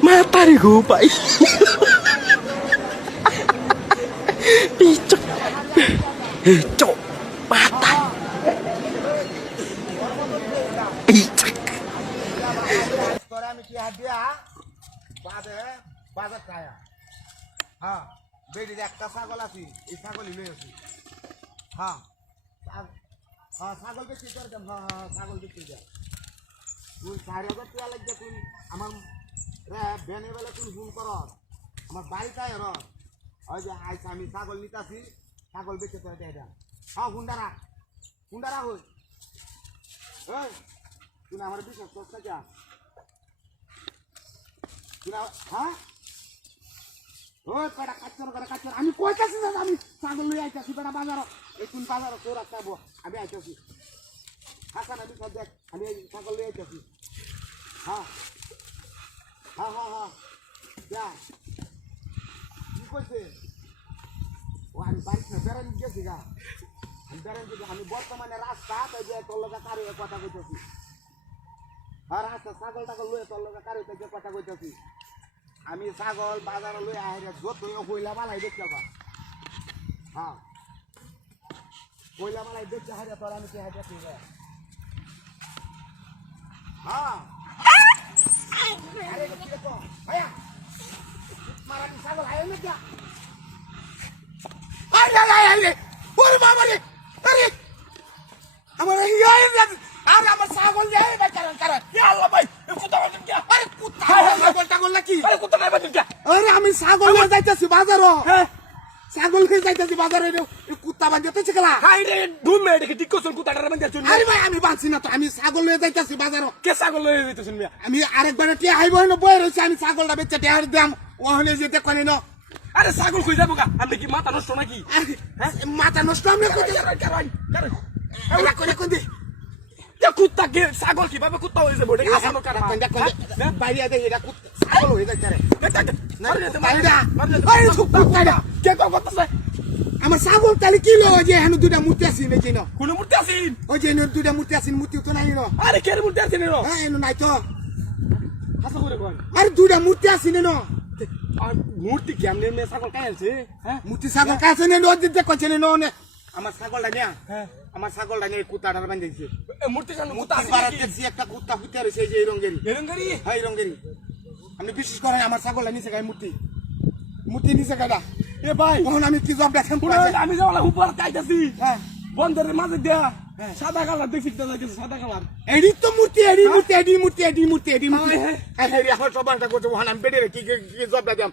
Mata nih gue pak. Picok. Cok. Mata. Picok. আমি কি হাত দিয়া বাদে বাজার খায়া হ্যাঁ বেডির একটা ছাগল আছে এই ছাগলই লই আছি হ্যাঁ হ্যাঁ ছাগল বেশি করে দাম হ্যাঁ হ্যাঁ ছাগল বেশি দাম তুই 4000 টাকা লাগবে তুই আমার রে বেনে বেলা তুই ভুল কর আমার বাড়িতে আয় রস ওই যে আইস আমি ছাগল নিতাছি ছাগল বেচে তোর দেয় দাম হ্যাঁ হুন্ডারা হই এই তুই আমার বিশ্বাস করছ না যা হ্যাঁ ওই পেটা কাচ্চর আমি কইতাছি না আমি ছাগল লই আইতাছি পেটা বাজার এই কোন বাজার তোর আসবো আমি আইতাছি হাসান আমি সব দেখ আমি ছাগল লই আইতাছি হ্যাঁ হ্যাঁ হ্যাঁ হ্যাঁ যা কি কইছে ও আমি বাড়িতে বেড়ান গেছি গা আমি বেড়ান গেছি আমি বর্তমানে রাস্তা তাই যে তোর লগে কারো কথা কইতাছি আর রাস্তা ছাগল টাগল লই তোর লগে কারো যে কথা কইতাছি আমি ছাগল বাজার লই আইরে যত কইলা মালাই দেখতে পাবা হ্যাঁ কইলা মালাই দেখতে হারে তোর আমি কি হাতে তুই হ্যাঁ আরে কি দেখো ভাইয়া মারানি ছাগল আইও না যা আরে ওরে বাবা রে আরে আমার ইয়াই আর আমার ছাগল যাই ভাই কারণ ইয়া আল্লাহ ভাই কুত্তা বাজে কি আরে কুত্তা ছাগল নাকি আরে কুত্তা নাই বাজে কি আরে আমি ছাগল নিয়ে যাইতাছি বাজারও হ্যাঁ ছাগল নিয়ে যাইতাছি বাজারে কুত্তা বাজে তো চিকলা হাই রে দুম মেডে কি ঠিক কোন কুত্তাটা বাজে চুন আরে ভাই আমি বাঁচি না তো আমি ছাগল নিয়ে যাইতাছি বাজারও কে ছাগল নিয়ে যাইতাছেন মিয়া আমি আরেকবার টি আইব না বই রইছি আমি ছাগলটা বেচে টেহার দাম ওহনে যেতে কোনে না আরে ছাগল কই যাবো গা আমি কি মাথা নষ্ট নাকি হ্যাঁ মাথা নষ্ট আমি কই কারণ এলা কোনে কোন দি কুত্তা কে ছাগল কিভাবে কুত্তা হয়ে যাবে এটা আসানো কারণ বাইরে দে এটা কুত্তা ছাগল হয়ে যায় কে করতেছে আমার ছাগল তাহলে কি লো যে এখানে দুটা মূর্তি আছে নাকি না কোন মূর্তি আছে ওই যে দুটা মূর্তি আছে মূর্তি তো নাই না আরে কে মূর্তি আছে না হ্যাঁ এনো নাই তো হাসা করে কোন আরে দুটা মূর্তি আছে না মূর্তি কেমনে মে ছাগল কাই আছে হ্যাঁ মূর্তি ছাগল কাই আছে না নদী দেখো চেনে না আমার ছাগলটা নিয়া হ্যাঁ আমার ছাগলটা নিয়ে কুত্তাটার বাঁধিয়েছে মূর্তি কুত্তা দেখছি একটা কুত্তা ফুটে রয়েছে এই যে এই রঙ্গেরি হ্যাঁ এই রঙ্গেরি আপনি বিশ্বাস করেন আমার ছাগলটা নিচে গায়ে মূর্তি নিচে গায়ে এ ভাই তখন আমি কি জব দেখেন আমি যে উপর চাইতেছি হ্যাঁ বন্ধের মাঝে দেয়া সাদা কালার দেখছি সাদা কালার এডি তো মূর্তি এডি মূর্তি আমার সবাইটা করছে ওখানে আমি বেড়ে কি জব দিলাম